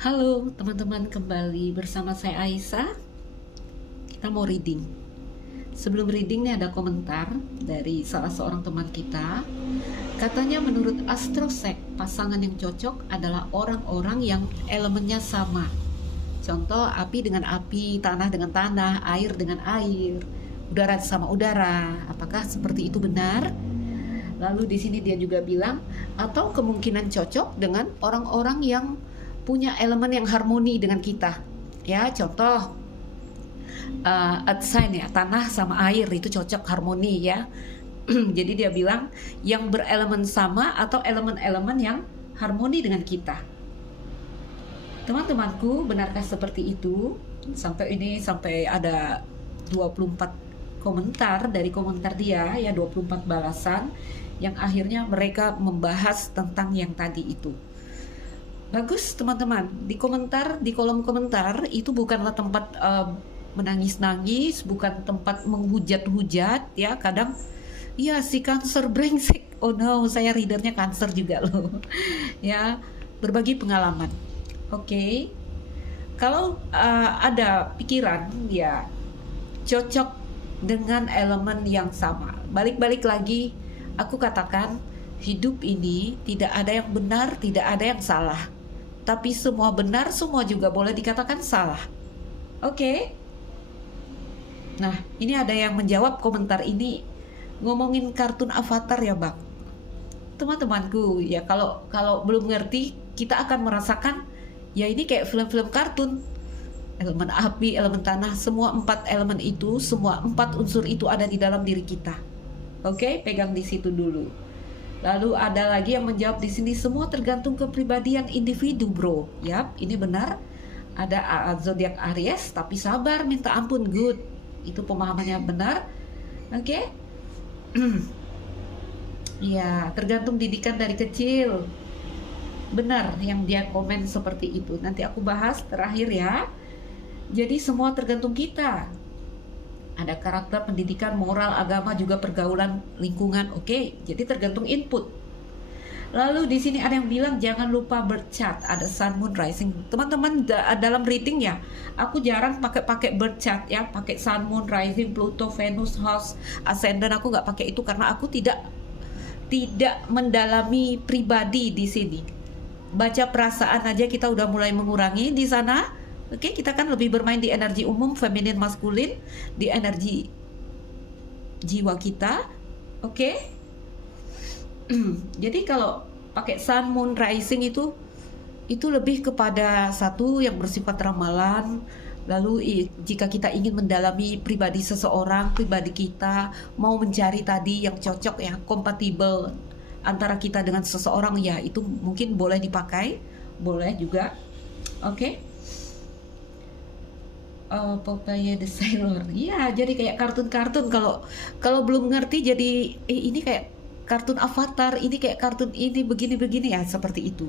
Halo teman-teman, kembali bersama saya Aisyah. Kita mau reading. Sebelum reading nih ada komentar dari salah seorang teman kita. Katanya menurut astrosek, pasangan yang cocok adalah orang-orang yang elemennya sama. Contoh api dengan api, tanah dengan tanah, air dengan air, udara sama udara. Apakah seperti itu benar? Lalu di sini dia juga bilang atau kemungkinan cocok dengan orang-orang yang punya elemen yang harmoni dengan kita. Ya, contoh earth sign ya, tanah sama air itu cocok harmoni ya. Jadi dia bilang yang berelemen sama atau elemen-elemen yang harmoni dengan kita. Teman-temanku, benarkah seperti itu? Sampai ada 24 komentar dari komentar dia ya, 24 balasan yang akhirnya mereka membahas tentang yang tadi itu. Bagus teman-teman, di kolom komentar itu bukanlah tempat menangis-nangis, bukan tempat menghujat-hujat ya. Kadang ya si Cancer brengsek, oh no, saya readernya Cancer juga loh. Ya, berbagi pengalaman. Oke. Kalau ada pikiran ya cocok dengan elemen yang sama. Balik-balik lagi, aku katakan hidup ini tidak ada yang benar, tidak ada yang salah. Tapi semua benar, semua juga boleh dikatakan salah. Oke. Nah, ini ada yang menjawab komentar ini ngomongin kartun Avatar ya, Bang. Teman-temanku, ya kalau belum ngerti, kita akan merasakan ya ini kayak film-film kartun. Elemen api, elemen tanah, semua 4 elemen itu, semua 4 unsur itu ada di dalam diri kita. Oke, pegang di situ dulu. Lalu ada lagi yang menjawab di sini semua tergantung kepribadian individu, bro. Yap, ini benar. Ada zodiak Aries, tapi sabar, minta ampun, good. Itu pemahamannya benar. Oke. Ya, tergantung didikan dari kecil. Benar yang dia komen seperti itu. Nanti aku bahas terakhir ya. Jadi semua tergantung kita. Ada karakter, pendidikan, moral, agama, juga pergaulan, lingkungan. Oke, jadi tergantung input. Lalu di sini ada yang bilang jangan lupa birth chart, ada sun, moon, rising. Teman-teman dalam reading ya, aku jarang pakai birth chart ya, pakai sun, moon, rising, Pluto, Venus, house, ascendant. Aku nggak pakai itu karena aku tidak mendalami pribadi di sini. Baca perasaan aja kita udah mulai mengurangi di sana. Oke, kita kan lebih bermain di energi umum, feminin, maskulin, di energi jiwa kita. Oke. Jadi kalau pakai sun, moon, rising itu lebih kepada satu yang bersifat ramalan. Lalu jika kita ingin mendalami pribadi seseorang, pribadi kita, mau mencari tadi yang cocok, yang kompatibel antara kita dengan seseorang, ya itu mungkin boleh dipakai, boleh juga. Oke. Popeye the Sailor. Ya, jadi kayak kartun-kartun. Kalau belum ngerti jadi ini kayak kartun Avatar, ini kayak kartun ini begini-begini ya, seperti itu.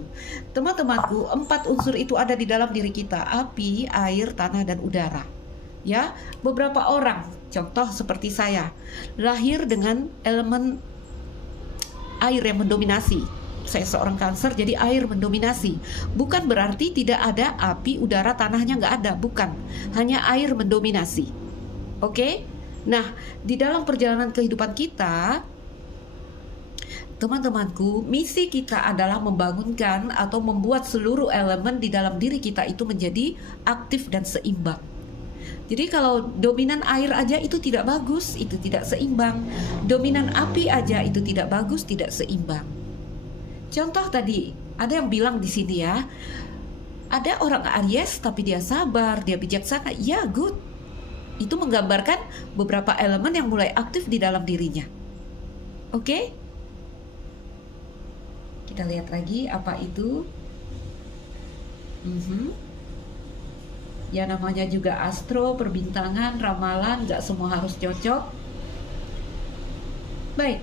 Teman-temanku, 4 unsur itu ada di dalam diri kita, api, air, tanah, dan udara. Ya, beberapa orang, contoh seperti saya, lahir dengan elemen air yang mendominasi. Saya seorang Cancer, jadi air mendominasi. Bukan berarti tidak ada api, udara, tanahnya nggak ada, bukan. Hanya air mendominasi. Oke? Nah, di dalam perjalanan kehidupan kita, teman-temanku, misi kita adalah membangunkan atau membuat seluruh elemen di dalam diri kita itu menjadi aktif dan seimbang. Jadi kalau dominan air aja itu tidak bagus, itu tidak seimbang. Dominan api aja itu tidak bagus, tidak seimbang. Contoh tadi, ada yang bilang di sini ya, ada orang Aries tapi dia sabar, dia bijaksana. Ya, good. Itu menggambarkan beberapa elemen yang mulai aktif di dalam dirinya. Oke? Kita lihat lagi apa itu. Ya namanya juga astro, perbintangan, ramalan, gak semua harus cocok. Baik.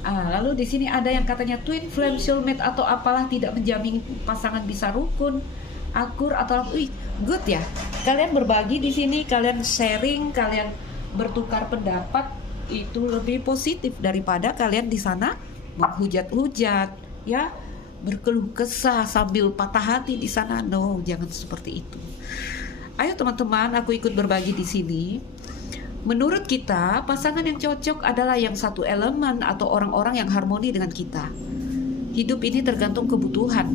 Lalu di sini ada yang katanya twin flame, soulmate atau apalah tidak menjamin pasangan bisa rukun, akur atau good ya. Kalian berbagi di sini, kalian sharing, kalian bertukar pendapat, itu lebih positif daripada kalian di sana menghujat-hujat ya. berkeluh kesah sambil patah hati di sana. No, jangan seperti itu. Ayo teman-teman, aku ikut berbagi di sini. Menurut kita, pasangan yang cocok adalah yang satu elemen atau orang-orang yang harmoni dengan kita. Hidup ini tergantung kebutuhan,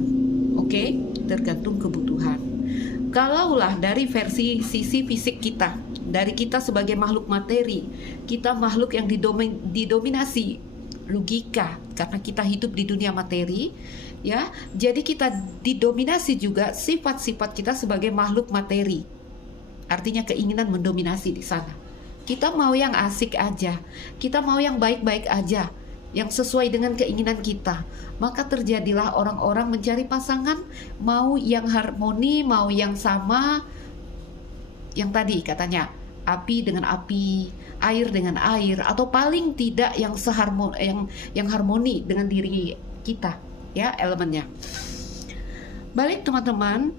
oke? Tergantung kebutuhan. Kalaulah dari versi sisi fisik kita, dari kita sebagai makhluk materi, kita makhluk yang didominasi logika karena kita hidup di dunia materi, ya. Jadi kita didominasi juga sifat-sifat kita sebagai makhluk materi. Artinya keinginan mendominasi di sana. Kita mau yang asik aja, kita mau yang baik-baik aja, yang sesuai dengan keinginan kita. Maka terjadilah orang-orang mencari pasangan, mau yang harmoni, mau yang sama. Yang tadi katanya, api dengan api, air dengan air, atau paling tidak yang harmoni dengan diri kita, ya, elemennya. Balik teman-teman,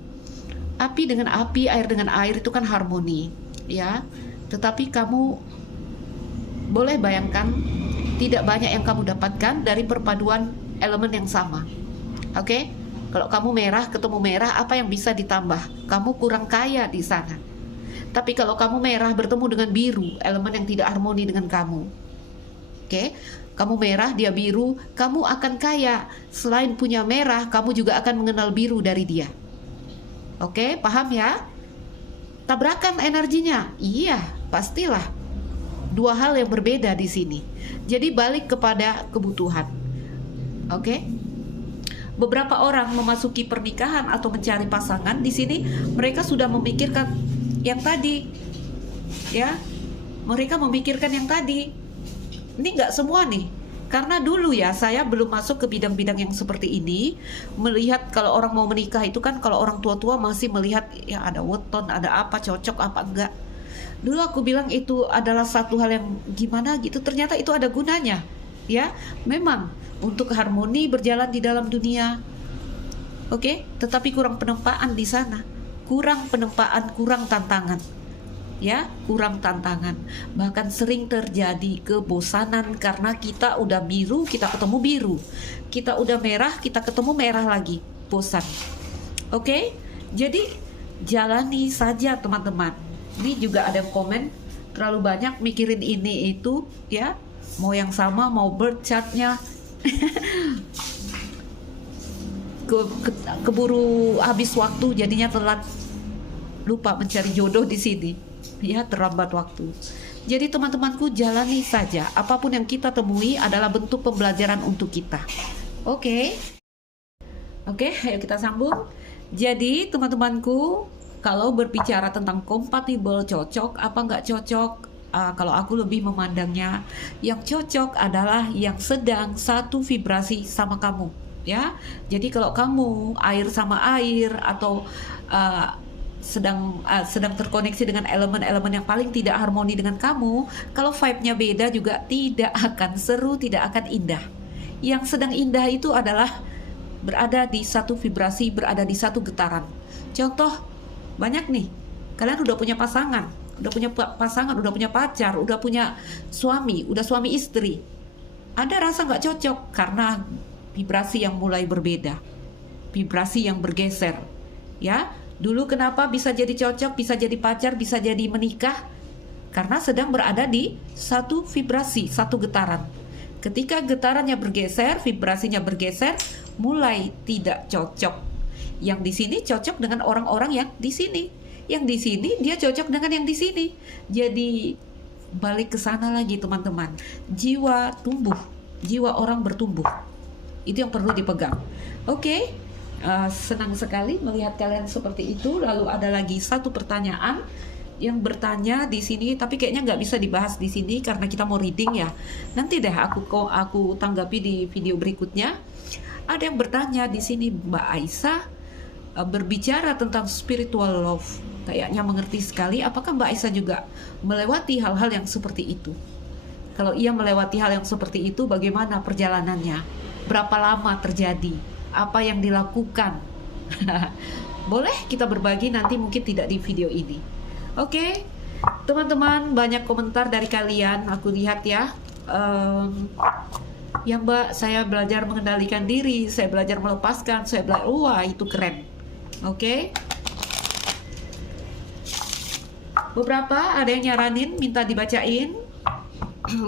api dengan api, air dengan air itu kan harmoni, ya. Tetapi kamu boleh bayangkan tidak banyak yang kamu dapatkan dari perpaduan elemen yang sama. Oke? Kalau kamu merah ketemu merah, apa yang bisa ditambah? Kamu kurang kaya di sana. Tapi kalau kamu merah bertemu dengan biru, elemen yang tidak harmoni dengan kamu. Oke? Kamu merah, dia biru, kamu akan kaya. Selain punya merah, kamu juga akan mengenal biru dari dia. Oke, paham ya? Tabrakan energinya. Iya, pastilah. Dua hal yang berbeda di sini. Jadi balik kepada kebutuhan. Oke? Beberapa orang memasuki pernikahan atau mencari pasangan di sini, mereka sudah memikirkan yang tadi. Ya. Mereka memikirkan yang tadi. Ini nggak semua nih. Karena dulu ya saya belum masuk ke bidang-bidang yang seperti ini. Melihat kalau orang mau menikah itu kan kalau orang tua-tua masih melihat ya ada weton, ada apa, cocok apa enggak. Dulu aku bilang itu adalah satu hal yang gimana gitu. Ternyata itu ada gunanya. Ya, memang untuk harmoni berjalan di dalam dunia. Oke, tetapi kurang penempaan di sana. Kurang penempaan, kurang tantangan. Ya, kurang tantangan. Bahkan sering terjadi kebosanan karena kita udah biru, kita ketemu biru. Kita udah merah, kita ketemu merah lagi. Bosan. Oke? Jadi jalani saja teman-teman. Ini juga ada yang komen terlalu banyak mikirin ini itu, ya. Mau yang sama, mau birth chartnya. Keburu habis waktu jadinya telat. Lupa mencari jodoh di sini. Ya, terlambat waktu. Jadi teman-temanku, jalani saja. Apapun yang kita temui adalah bentuk pembelajaran untuk kita. Oke, ayo kita sambung. Jadi teman-temanku, kalau berbicara tentang kompatibel, cocok apa nggak cocok, kalau aku lebih memandangnya yang cocok adalah yang sedang satu vibrasi sama kamu, ya. Jadi kalau kamu air sama air atau sedang terkoneksi dengan elemen-elemen yang paling tidak harmoni dengan kamu, kalau vibe-nya beda juga tidak akan seru, tidak akan indah. Yang sedang indah itu adalah berada di satu vibrasi, berada di satu getaran. Contoh, banyak nih, kalian udah punya pasangan, udah punya pacar, udah punya suami, udah suami istri. Ada rasa nggak cocok karena vibrasi yang mulai berbeda, vibrasi yang bergeser, ya. Dulu kenapa bisa jadi cocok, bisa jadi pacar, bisa jadi menikah? Karena sedang berada di satu vibrasi, satu getaran. Ketika getarannya bergeser, vibrasinya bergeser, mulai tidak cocok. Yang di sini cocok dengan orang-orang yang di sini. Yang di sini dia cocok dengan yang di sini. Jadi balik ke sana lagi teman-teman. Jiwa tumbuh, jiwa orang bertumbuh. Itu yang perlu dipegang. Oke. Senang sekali melihat kalian seperti itu. Lalu ada lagi satu pertanyaan yang bertanya di sini, tapi kayaknya nggak bisa dibahas di sini karena kita mau reading ya. Nanti deh aku tanggapi di video berikutnya. Ada yang bertanya di sini, Mbak Aisyah berbicara tentang spiritual love. Kayaknya mengerti sekali. Apakah Mbak Aisyah juga melewati hal-hal yang seperti itu? Kalau ia melewati hal yang seperti itu, bagaimana perjalanannya? Berapa lama terjadi? Apa yang dilakukan? Boleh kita berbagi nanti, mungkin tidak di video ini. Oke, teman-teman, banyak komentar dari kalian. Aku lihat ya. Ya Mbak, saya belajar mengendalikan diri, saya belajar melepaskan, saya belajar, wah itu keren. Oke. Beberapa ada yang nyaranin minta dibacain,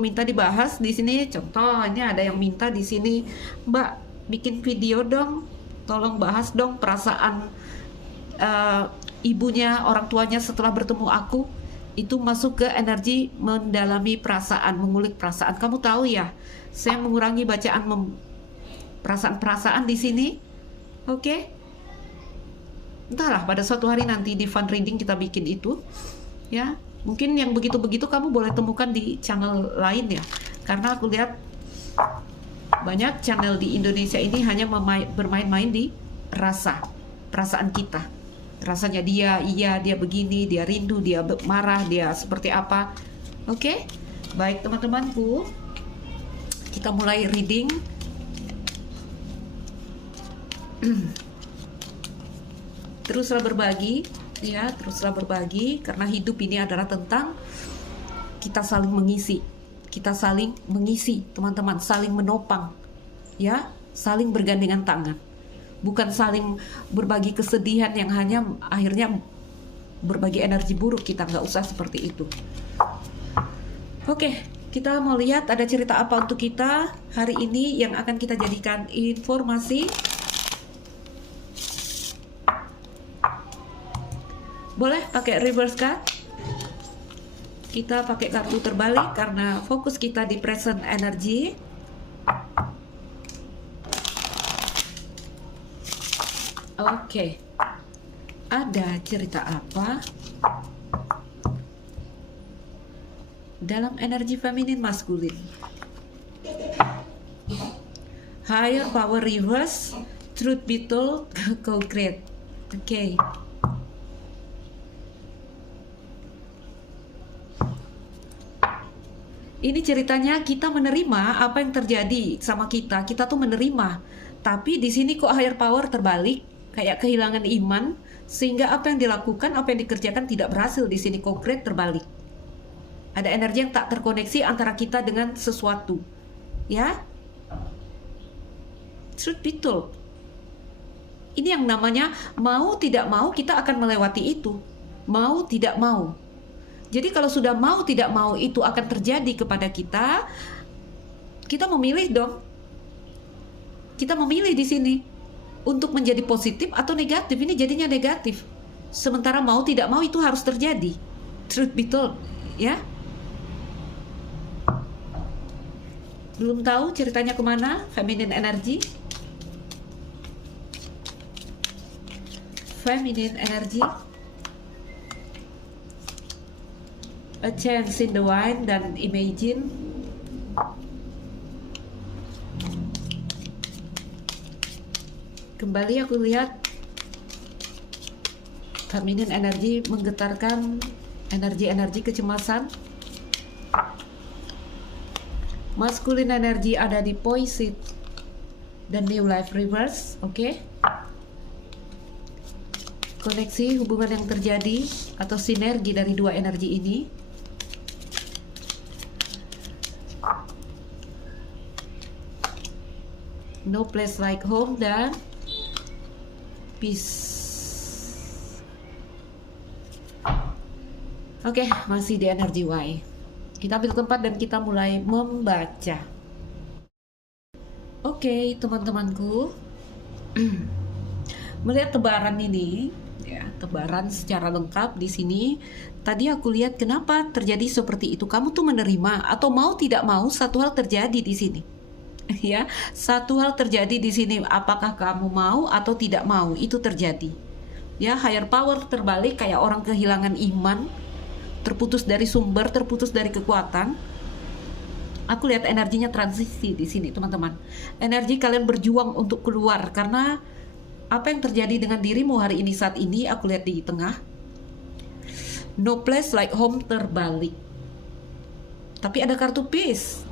minta dibahas di sini. Contoh, ini ada yang minta di sini, Mbak bikin video dong, tolong bahas dong perasaan ibunya, orang tuanya setelah bertemu aku. Itu masuk ke energi mendalami perasaan, mengulik perasaan. Kamu tahu ya, saya mengurangi bacaan perasaan-perasaan di sini. Oke. Entahlah, pada suatu hari nanti di fun reading kita bikin itu. Ya, mungkin yang begitu-begitu kamu boleh temukan di channel lain ya. Karena aku lihat banyak channel di Indonesia ini hanya bermain-main di perasaan kita. Rasanya dia, iya dia begini, dia rindu, dia marah, dia seperti apa. Oke, baik teman-temanku, kita mulai reading. Teruslah berbagi, ya, teruslah berbagi, karena hidup ini adalah tentang kita saling mengisi, teman-teman, saling menopang, ya, saling bergandengan tangan. Bukan saling berbagi kesedihan yang hanya akhirnya berbagi energi buruk. Kita nggak usah seperti itu. Oke, kita mau lihat ada cerita apa untuk kita hari ini yang akan kita jadikan informasi. Boleh pakai reverse card. Kita pakai kartu terbalik karena fokus kita di present energy. Oke, ada cerita apa dalam energi feminin maskulin? Higher power reverse, truth be told, co-create. Oke. Ini ceritanya kita menerima apa yang terjadi sama kita. Kita tuh menerima. Tapi di sini kok higher power terbalik, kayak kehilangan iman, sehingga apa yang dilakukan, apa yang dikerjakan tidak berhasil. Di sini konkret terbalik. Ada energi yang tak terkoneksi antara kita dengan sesuatu. Ya. Truth be told. Ini yang namanya mau tidak mau kita akan melewati itu. Mau tidak mau. Jadi kalau sudah mau tidak mau itu akan terjadi kepada kita, kita memilih dong. Kita memilih di sini untuk menjadi positif atau negatif. Ini jadinya negatif. Sementara mau tidak mau itu harus terjadi. Truth be told, ya. Belum tahu ceritanya kemana? Feminine energy. Feminine energy. A chance in the wind dan imagine. Kembali aku lihat feminine energy menggetarkan energi-energi kecemasan. Masculine energy ada di poison dan new life reverse. Oke. Koneksi hubungan yang terjadi atau sinergi dari dua energi ini. No place like home dan peace. Oke, masih di energi Y. Kita ambil tempat dan kita mulai membaca. Oke, teman-temanku. Melihat tebaran ini, ya, tebaran secara lengkap di sini. Tadi aku lihat kenapa terjadi seperti itu. Kamu tuh menerima atau mau tidak mau satu hal terjadi di sini. Ya, satu hal terjadi di sini. Apakah kamu mau atau tidak mau, itu terjadi. Ya, higher power terbalik kayak orang kehilangan iman, terputus dari sumber, terputus dari kekuatan. Aku lihat energinya transisi di sini, teman-teman. Energi kalian berjuang untuk keluar karena apa yang terjadi dengan dirimu hari ini saat ini. Aku lihat di tengah. No place like home terbalik. Tapi ada kartu peace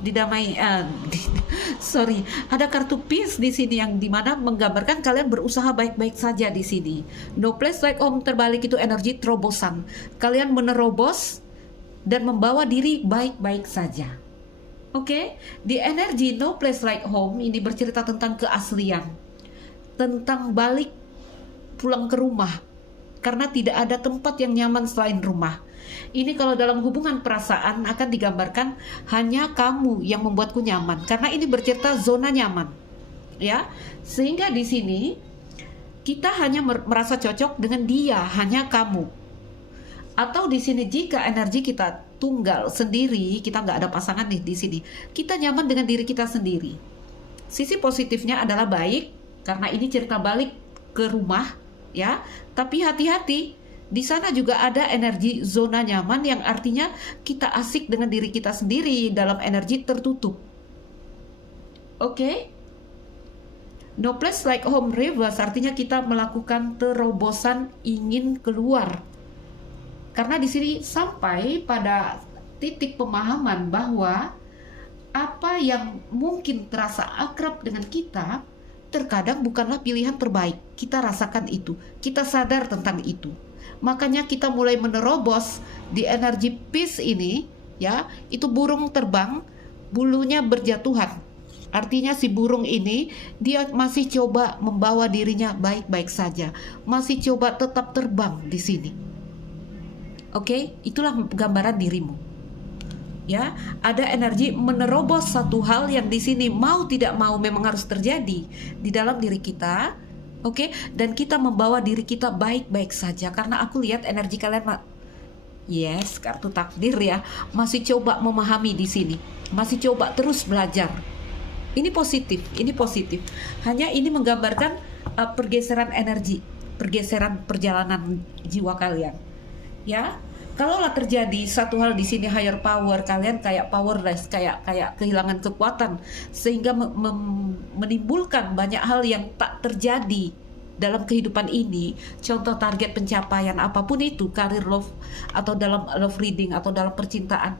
ada kartu peace di sini yang dimana menggambarkan kalian berusaha baik-baik saja di sini. No place like home terbalik itu energi terobosan. Kalian menerobos dan membawa diri baik-baik saja. Oke, di energi No Place Like Home ini bercerita tentang keaslian, tentang balik pulang ke rumah, karena tidak ada tempat yang nyaman selain rumah. Ini kalau dalam hubungan perasaan akan digambarkan hanya kamu yang membuatku nyaman, karena ini bercerita zona nyaman, ya. Sehingga di sini kita hanya merasa cocok dengan dia, hanya kamu. Atau di sini jika energi kita tunggal sendiri, kita nggak ada pasangan nih di sini, kita nyaman dengan diri kita sendiri. Sisi positifnya adalah baik, karena ini cerita balik ke rumah, ya. Tapi hati-hati, di sana juga ada energi zona nyaman yang artinya kita asik dengan diri kita sendiri dalam energi tertutup. Oke? No Place Like Home reverse artinya kita melakukan terobosan ingin keluar. Karena di sini sampai pada titik pemahaman bahwa apa yang mungkin terasa akrab dengan kita terkadang bukanlah pilihan terbaik. Kita rasakan itu, kita sadar tentang itu. Makanya kita mulai menerobos di energi peace ini, ya. Itu burung terbang, bulunya berjatuhan. Artinya si burung ini dia masih coba membawa dirinya baik-baik saja, masih coba tetap terbang di sini. Oke, itulah gambaran dirimu. Ya, ada energi menerobos satu hal yang di sini mau tidak mau memang harus terjadi di dalam diri kita. Oke, dan kita membawa diri kita baik-baik saja karena aku lihat energi kalian yes, kartu takdir ya, masih coba memahami di sini. Masih coba terus belajar. Ini positif, ini positif. Hanya ini menggambarkan pergeseran energi, pergeseran perjalanan jiwa kalian. Ya, kalaulah terjadi satu hal di sini higher power, kalian kayak powerless, kayak kehilangan kekuatan sehingga menimbulkan banyak hal yang tak terjadi dalam kehidupan ini. Contoh target pencapaian apapun itu, karir, love, atau dalam love reading atau dalam percintaan.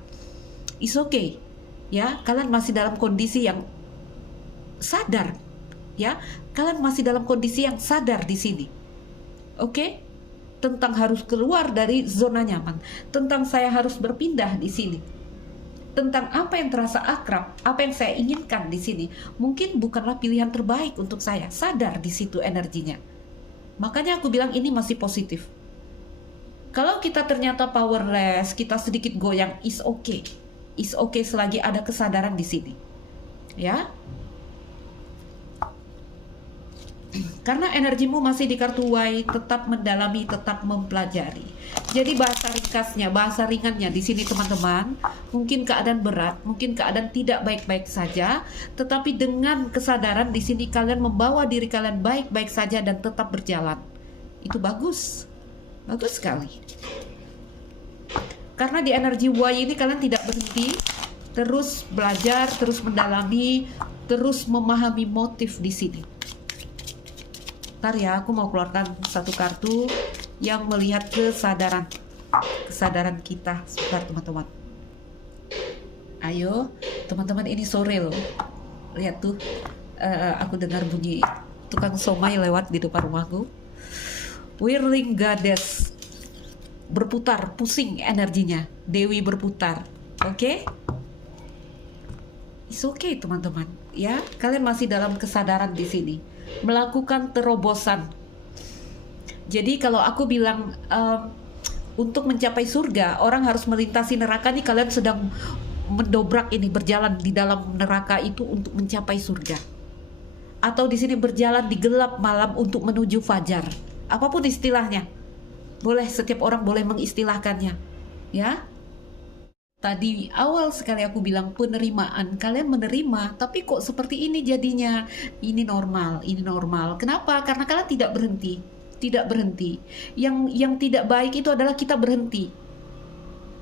It's okay. Ya, kalian masih dalam kondisi yang sadar. Ya, kalian masih dalam kondisi yang sadar di sini. Oke? Tentang harus keluar dari zona nyaman, tentang saya harus berpindah di sini, tentang apa yang terasa akrab, apa yang saya inginkan di sini, mungkin bukanlah pilihan terbaik untuk saya. Sadar di situ energinya. Makanya aku bilang ini masih positif. Kalau kita ternyata powerless, kita sedikit goyang, is okay, selagi ada kesadaran di sini, ya. Karena energimu masih di kartu Y, tetap mendalami, tetap mempelajari. Jadi bahasa ringkasnya, bahasa ringannya di sini teman-teman, mungkin keadaan berat, mungkin keadaan tidak baik-baik saja, tetapi dengan kesadaran di sini kalian membawa diri kalian baik-baik saja dan tetap berjalan. Itu bagus, bagus sekali. Karena di energi Y ini kalian tidak berhenti, terus belajar, terus mendalami, terus memahami motif di sini. Ntar ya, aku mau keluarkan satu kartu yang melihat kesadaran kita. Sebentar teman-teman. Ayo, teman-teman, ini sore loh. Lihat tuh, aku dengar bunyi tukang somai lewat di depan rumahku. Whirling Goddess, berputar, pusing energinya. Dewi berputar, oke? It's okay teman-teman. Ya, kalian masih dalam kesadaran di sini. Melakukan terobosan. Jadi kalau aku bilang untuk mencapai surga orang harus melintasi neraka, nih kalian sedang mendobrak ini, berjalan di dalam neraka itu untuk mencapai surga. Atau di sini berjalan di gelap malam untuk menuju fajar. Apapun istilahnya, boleh, setiap orang boleh mengistilahkannya, ya. Tadi awal sekali aku bilang penerimaan, kalian menerima, tapi kok seperti ini jadinya. Ini normal, ini normal. Kenapa? Karena kalian tidak berhenti, tidak berhenti. Yang tidak baik itu adalah kita berhenti.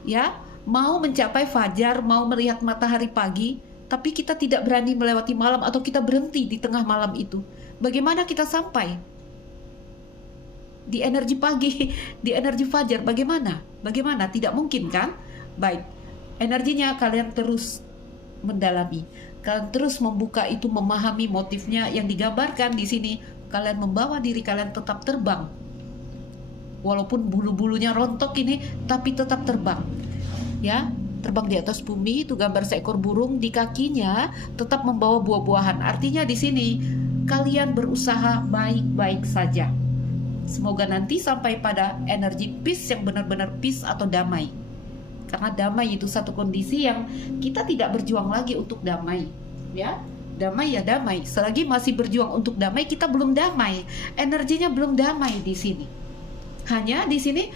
Ya, mau mencapai fajar, mau melihat matahari pagi, tapi kita tidak berani melewati malam atau kita berhenti di tengah malam itu. Bagaimana kita sampai di energi pagi, di energi fajar? Bagaimana? Bagaimana? Tidak mungkin kan? Baik. Energinya kalian terus mendalami, kalian terus membuka itu, memahami motifnya yang digambarkan di sini. Kalian membawa diri kalian tetap terbang, walaupun bulu-bulunya rontok ini, tapi tetap terbang, ya. terbang di atas bumi, itu gambar seekor burung, di kakinya tetap membawa buah-buahan. Artinya di sini kalian berusaha baik-baik saja. Semoga nanti sampai pada energi peace yang benar-benar peace atau damai. Karena damai itu satu kondisi yang kita tidak berjuang lagi untuk damai, ya. Damai ya damai. Selagi masih berjuang untuk damai, kita belum damai. Energinya belum damai di sini. Hanya di sini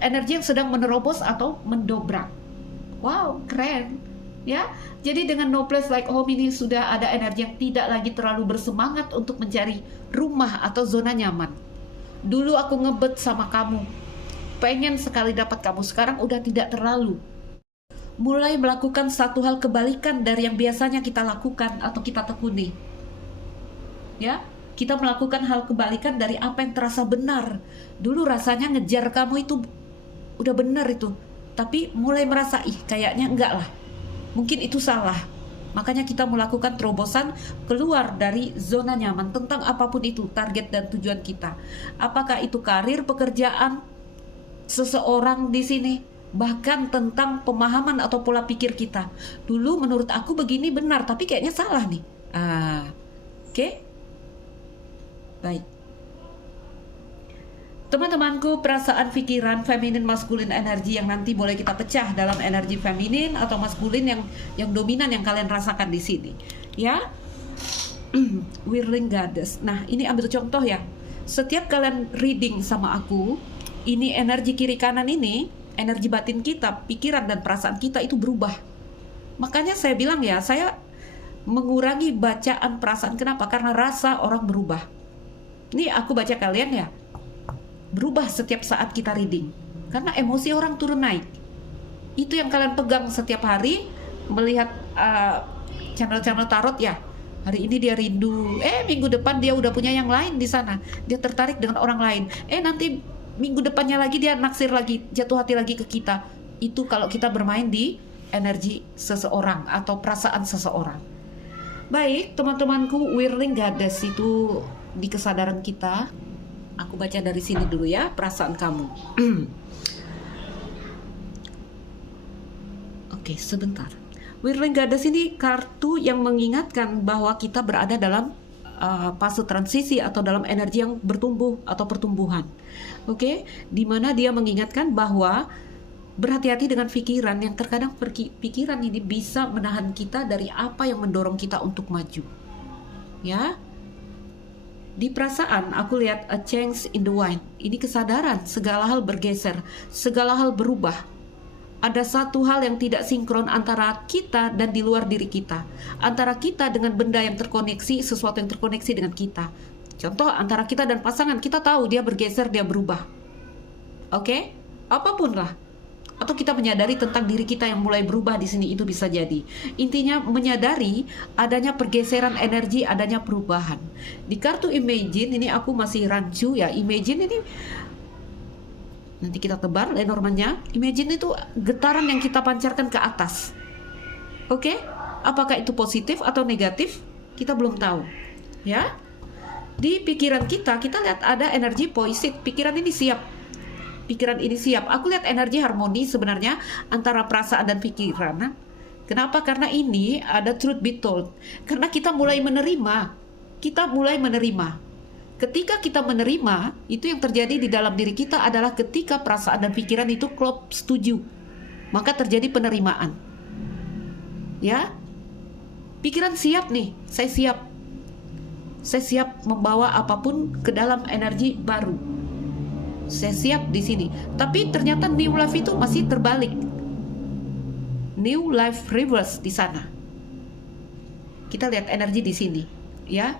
energi yang sedang menerobos atau mendobrak. Wow, keren, ya. Jadi dengan No Place Like Home ini sudah ada energi yang tidak lagi terlalu bersemangat untuk mencari rumah atau zona nyaman. Dulu aku ngebet sama kamu, pengen sekali dapat kamu, sekarang udah tidak terlalu. Mulai melakukan satu hal kebalikan dari yang biasanya kita lakukan atau kita tekuni. Ya, kita melakukan hal kebalikan dari apa yang terasa benar. Dulu rasanya ngejar kamu itu udah benar itu, tapi mulai merasa kayaknya enggak lah, mungkin itu salah. Makanya kita melakukan terobosan keluar dari zona nyaman tentang apapun itu target dan tujuan kita. Apakah itu karir, pekerjaan, seseorang di sini, bahkan tentang pemahaman atau pola pikir kita. Dulu menurut aku begini benar, tapi kayaknya salah nih. Oke? Baik. Teman-temanku, perasaan, pikiran, feminin, maskulin, energi yang nanti boleh kita pecah dalam energi feminin atau maskulin yang dominan yang kalian rasakan di sini, ya. Whirling Goddess. Nah, ini ambil contoh ya. Setiap kalian reading sama aku, ini energi kiri kanan ini, energi batin kita, pikiran dan perasaan kita itu berubah. Makanya saya bilang ya, saya mengurangi bacaan perasaan. Kenapa? Karena rasa orang berubah. Ini aku baca kalian ya, berubah setiap saat kita reading. Karena emosi orang turun naik. Itu yang kalian pegang setiap hari, melihat channel-channel tarot ya. Hari ini dia rindu, minggu depan dia udah punya yang lain di sana. Dia tertarik dengan orang lain. Nanti minggu depannya lagi dia naksir lagi, jatuh hati lagi ke kita. Itu kalau kita bermain di energi seseorang atau perasaan seseorang. Baik, teman-temanku, Whirling Goddess itu di kesadaran kita. Aku baca dari sini dulu ya, perasaan kamu. Oke, sebentar. Whirling Goddess ini kartu yang mengingatkan bahwa kita berada dalam fase transisi atau dalam energi yang bertumbuh atau pertumbuhan. Oke, dimana dia mengingatkan bahwa berhati-hati dengan pikiran yang terkadang pikiran ini bisa menahan kita dari apa yang mendorong kita untuk maju. Ya. Di perasaan aku lihat a change in the wind. Ini kesadaran, segala hal bergeser, segala hal berubah. Ada satu hal yang tidak sinkron antara kita dan di luar diri kita. Antara kita dengan benda yang terkoneksi, sesuatu yang terkoneksi dengan kita. Contoh antara kita dan pasangan, kita tahu dia bergeser, dia berubah. Oke? Apapun lah. Atau kita menyadari tentang diri kita yang mulai berubah di sini, itu bisa jadi. Intinya menyadari adanya pergeseran energi, adanya perubahan. Di kartu Imagine ini aku masih rancu ya. Imagine ini nanti kita tebar Lenormandnya. Imagine itu getaran yang kita pancarkan ke atas. Oke? Apakah itu positif atau negatif? Kita belum tahu. Ya? Di pikiran kita lihat ada energi positif. Pikiran ini siap. Pikiran ini siap. Aku lihat energi harmoni sebenarnya antara perasaan dan pikiran. Kenapa? Karena ini ada truth be told. Karena kita mulai menerima. Kita mulai menerima. Ketika kita menerima, itu yang terjadi di dalam diri kita adalah ketika perasaan dan pikiran itu klop, setuju. Maka terjadi penerimaan. Ya? Pikiran siap nih. Saya siap. Saya siap membawa apapun ke dalam energi baru. Saya siap di sini. Tapi ternyata new life itu masih terbalik. New life reverse di sana. Kita lihat energi di sini, ya.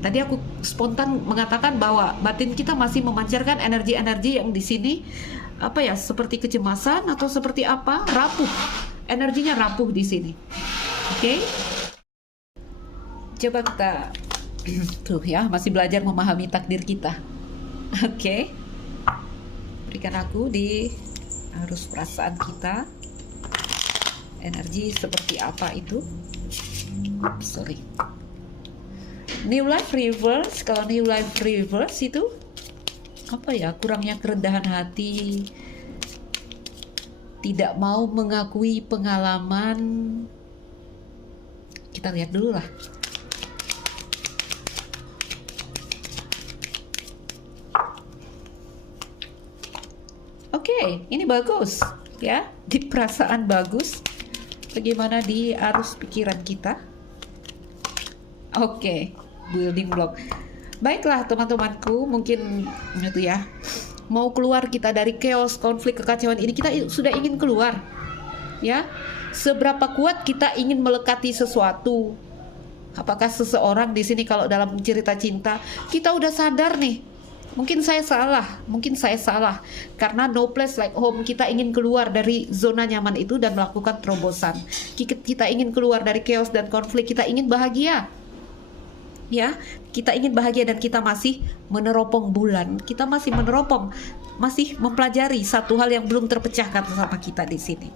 Tadi aku spontan mengatakan bahwa batin kita masih memancarkan energi-energi yang di sini seperti kecemasan atau seperti apa? Rapuh. Energinya rapuh di sini. Oke? Coba kita tuh ya, masih belajar memahami takdir kita. Oke. Berikan aku di arus perasaan kita. Energi seperti apa itu? Sorry. New life reverse. Kalau new life reverse itu apa ya? Kurangnya kerendahan hati. tidak mau mengakui pengalaman. Kita lihat dulu lah. Oke, ini bagus ya, di perasaan bagus. Bagaimana di arus pikiran kita? Oke, building block. Baiklah teman-temanku, mungkin itu ya. Mau keluar kita dari chaos, konflik, kekacauan ini, kita sudah ingin keluar. Ya, seberapa kuat kita ingin melekati sesuatu? Apakah seseorang di sini kalau dalam cerita cinta kita udah sadar nih? Mungkin saya salah karena no place like home. Kita ingin keluar dari zona nyaman itu dan melakukan terobosan. Kita ingin keluar dari chaos dan konflik, kita ingin bahagia. Ya, kita ingin bahagia dan kita masih meneropong bulan. Kita masih masih mempelajari satu hal yang belum terpecahkan sama kita di sini.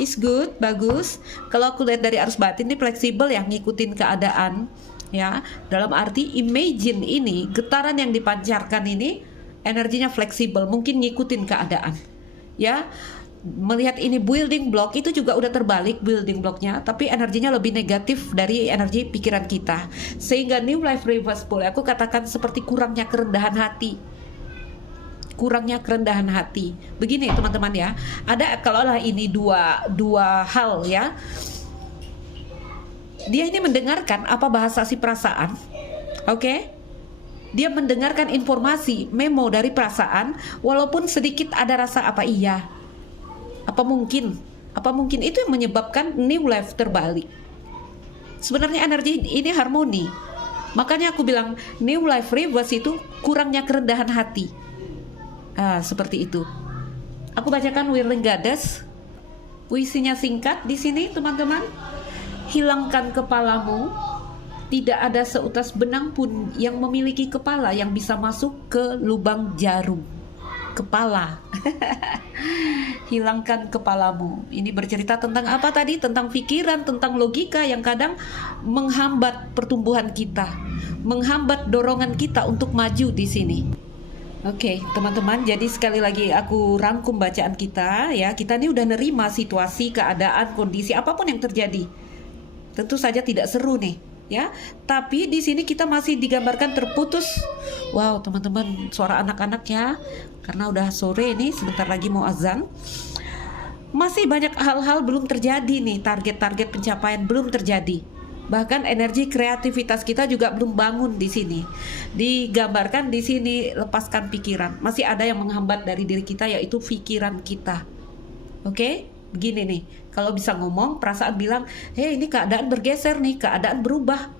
It's good, bagus. Kalau aku lihat dari arus batin ini fleksibel ya, ngikutin keadaan. Ya, dalam arti imagine ini, getaran yang dipancarkan ini energinya fleksibel, mungkin ngikutin keadaan. Ya, melihat ini building block itu juga udah terbalik building blocknya, tapi energinya lebih negatif dari energi pikiran kita. Sehingga new life reverse boleh aku katakan seperti kurangnya kerendahan hati. Begini teman-teman ya, ada kalaulah ini dua hal ya. Dia ini mendengarkan apa bahasa si perasaan, oke? Dia mendengarkan informasi, memo dari perasaan, walaupun sedikit ada rasa apa iya, apa mungkin itu yang menyebabkan new life terbalik. Sebenarnya energi ini harmoni, makanya aku bilang new life reverse itu kurangnya kerendahan hati. Seperti itu. Aku bacakan Whirling Goddess, puisinya singkat di sini teman-teman. Hilangkan kepalamu, tidak ada seutas benang pun yang memiliki kepala yang bisa masuk ke lubang jarum. Kepala. Hilangkan kepalamu. Ini bercerita tentang apa tadi? Tentang pikiran, tentang logika yang kadang menghambat pertumbuhan kita, menghambat dorongan kita untuk maju di sini. Oke, teman-teman, jadi sekali lagi aku rangkum bacaan kita ya. Kita ini udah nerima situasi, keadaan, kondisi apapun yang terjadi. Tentu saja tidak seru nih, ya. Tapi di sini kita masih digambarkan terputus. Wow, teman-teman, suara anak-anak ya. Karena udah sore nih, sebentar lagi mau azan. Masih banyak hal-hal belum terjadi nih, target-target pencapaian belum terjadi. Bahkan energi kreativitas kita juga belum bangun di sini. Digambarkan di sini lepaskan pikiran. Masih ada yang menghambat dari diri kita, yaitu pikiran kita. Oke? Begini nih, kalau bisa ngomong, perasaan bilang, hei ini keadaan bergeser nih, keadaan berubah.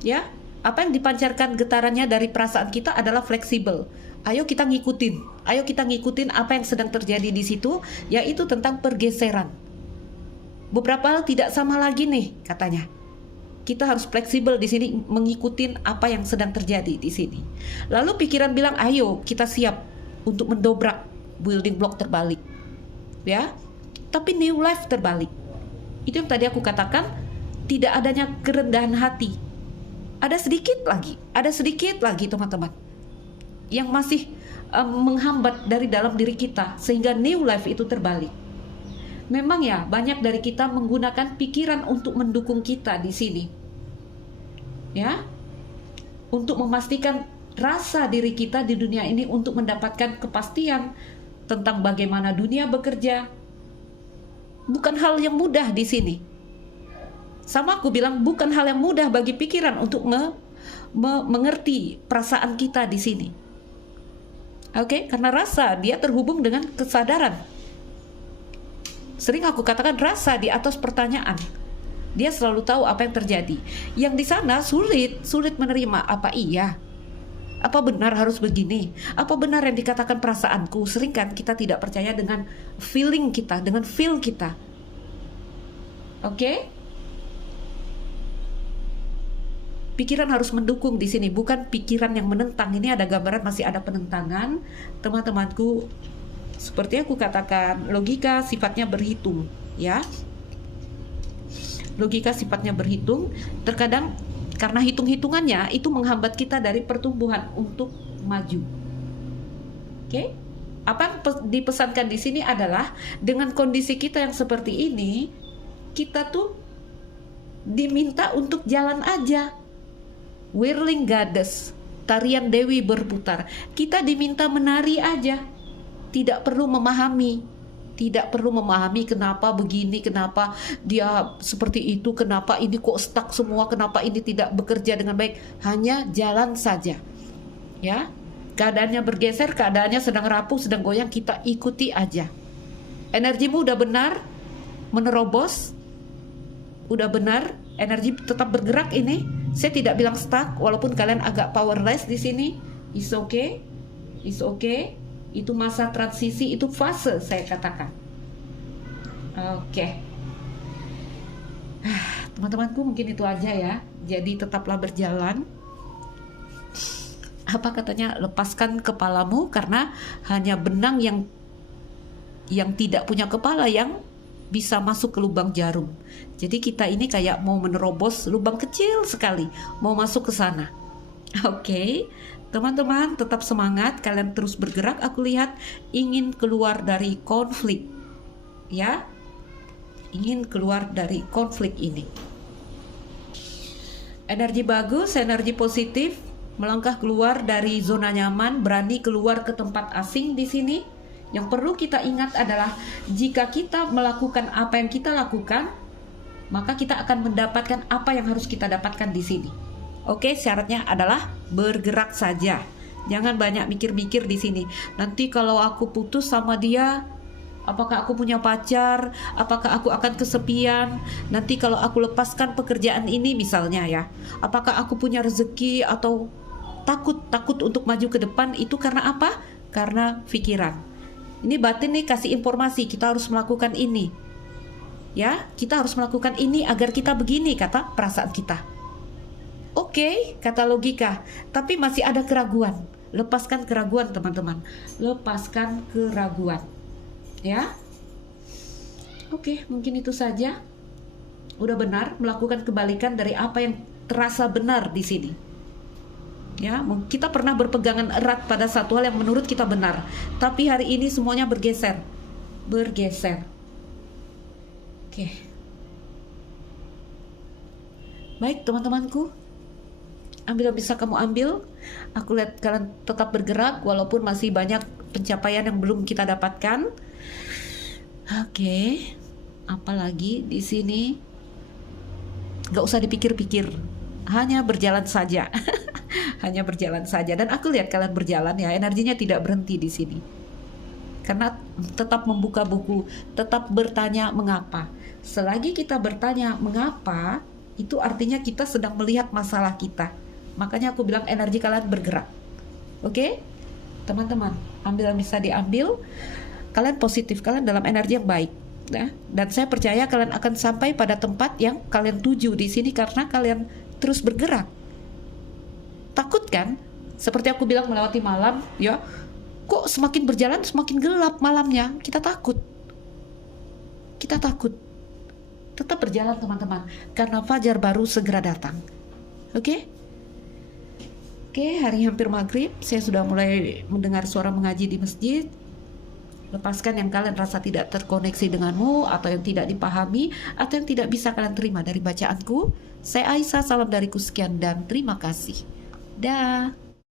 Ya, apa yang dipancarkan getarannya dari perasaan kita adalah fleksibel. Ayo kita ngikutin apa yang sedang terjadi di situ, yaitu tentang pergeseran. Beberapa hal tidak sama lagi nih katanya. Kita harus fleksibel di sini mengikuti apa yang sedang terjadi di sini. Lalu pikiran bilang, ayo kita siap untuk mendobrak building block terbalik. Ya. Tapi new life terbalik. Itu yang tadi aku katakan, tidak adanya kerendahan hati. Ada sedikit lagi teman-teman, yang masih menghambat dari dalam diri kita, sehingga new life itu terbalik. Memang ya, banyak dari kita menggunakan pikiran untuk mendukung kita di sini. Ya. Untuk memastikan rasa diri kita di dunia ini, untuk mendapatkan kepastian tentang bagaimana dunia bekerja. Bukan hal yang mudah di sini. Sama aku bilang, bukan hal yang mudah bagi pikiran untuk mengerti perasaan kita di sini. Oke, karena rasa dia terhubung dengan kesadaran. Sering aku katakan rasa di atas pertanyaan. Dia selalu tahu apa yang terjadi. Yang di sana sulit menerima. Apa iya? Apa benar harus begini? Apa benar yang dikatakan perasaanku? Sering kan kita tidak percaya dengan feeling kita, dengan feel kita. Oke? Pikiran harus mendukung di sini, bukan pikiran yang menentang. Ini ada gambaran masih ada penentangan, teman-temanku. Seperti aku katakan, logika sifatnya berhitung, ya. Logika sifatnya berhitung. Terkadang karena hitung-hitungannya itu menghambat kita dari pertumbuhan untuk maju. Oke? Apa yang dipesankan di sini adalah dengan kondisi kita yang seperti ini, kita tuh diminta untuk jalan aja. Whirling Goddess, tarian Dewi berputar. Kita diminta menari aja. Tidak perlu memahami. Tidak perlu memahami kenapa begini, kenapa dia seperti itu, kenapa ini kok stuck semua, kenapa ini tidak bekerja dengan baik. Hanya jalan saja. Ya. Keadaannya bergeser, keadaannya sedang rapuh, sedang goyang, kita ikuti aja. Energimu udah benar menerobos. Udah benar, energi tetap bergerak ini. Saya tidak bilang stuck, walaupun kalian agak powerless di sini. It's okay. It's okay. Itu masa transisi, itu fase saya katakan. Oke. Teman-temanku, mungkin itu aja ya. Jadi tetaplah berjalan. Apa katanya? Lepaskan kepalamu, karena hanya benang yang tidak punya kepala yang bisa masuk ke lubang jarum. Jadi kita ini kayak mau menerobos lubang kecil sekali, mau masuk ke sana. Oke. Teman-teman, tetap semangat, kalian terus bergerak. Aku lihat ingin keluar dari konflik. Ya. Ingin keluar dari konflik ini. Energi bagus, energi positif, melangkah keluar dari zona nyaman, berani keluar ke tempat asing di sini. Yang perlu kita ingat adalah jika kita melakukan apa yang kita lakukan, maka kita akan mendapatkan apa yang harus kita dapatkan di sini. Oke, syaratnya adalah bergerak saja. Jangan banyak mikir-mikir di sini. Nanti kalau aku putus sama dia, apakah aku punya pacar? Apakah aku akan kesepian? Nanti kalau aku lepaskan pekerjaan ini misalnya ya, apakah aku punya rezeki? Atau takut untuk maju ke depan? Itu karena apa? Karena pikiran. Ini batin nih kasih informasi, kita harus melakukan ini. Ya, kita harus melakukan ini agar kita begini, kata perasaan kita. Oke, kata logika, tapi masih ada keraguan. Lepaskan keraguan, teman-teman. Lepaskan keraguan. Ya. Oke, mungkin itu saja. Udah benar melakukan kebalikan dari apa yang terasa benar di sini. Ya, kita pernah berpegangan erat pada satu hal yang menurut kita benar, tapi hari ini semuanya bergeser. Oke. Baik, teman-temanku, ambil yang bisa kamu ambil. Aku lihat kalian tetap bergerak walaupun masih banyak pencapaian yang belum kita dapatkan. Oke. Apalagi di sini gak usah dipikir-pikir, hanya berjalan saja. Hanya berjalan saja. Dan aku lihat kalian berjalan ya, energinya tidak berhenti di sini. Karena tetap membuka buku, tetap bertanya mengapa. Selagi kita bertanya mengapa, itu artinya kita sedang melihat masalah kita. Makanya aku bilang energi kalian bergerak. Oke? Teman-teman, ambil yang bisa diambil. Kalian positif, kalian dalam energi yang baik. Ya? Dan saya percaya kalian akan sampai pada tempat yang kalian tuju di sini karena kalian terus bergerak. Takut kan? Seperti aku bilang melewati malam, ya. Kok semakin berjalan semakin gelap malamnya? Kita takut. Tetap berjalan, teman-teman, karena fajar baru segera datang. Oke? Oke, hari hampir maghrib, saya sudah mulai mendengar suara mengaji di masjid. Lepaskan yang kalian rasa tidak terkoneksi denganmu, atau yang tidak dipahami, atau yang tidak bisa kalian terima dari bacaanku. Saya Aisyah, salam dariku sekian dan terima kasih. Dah.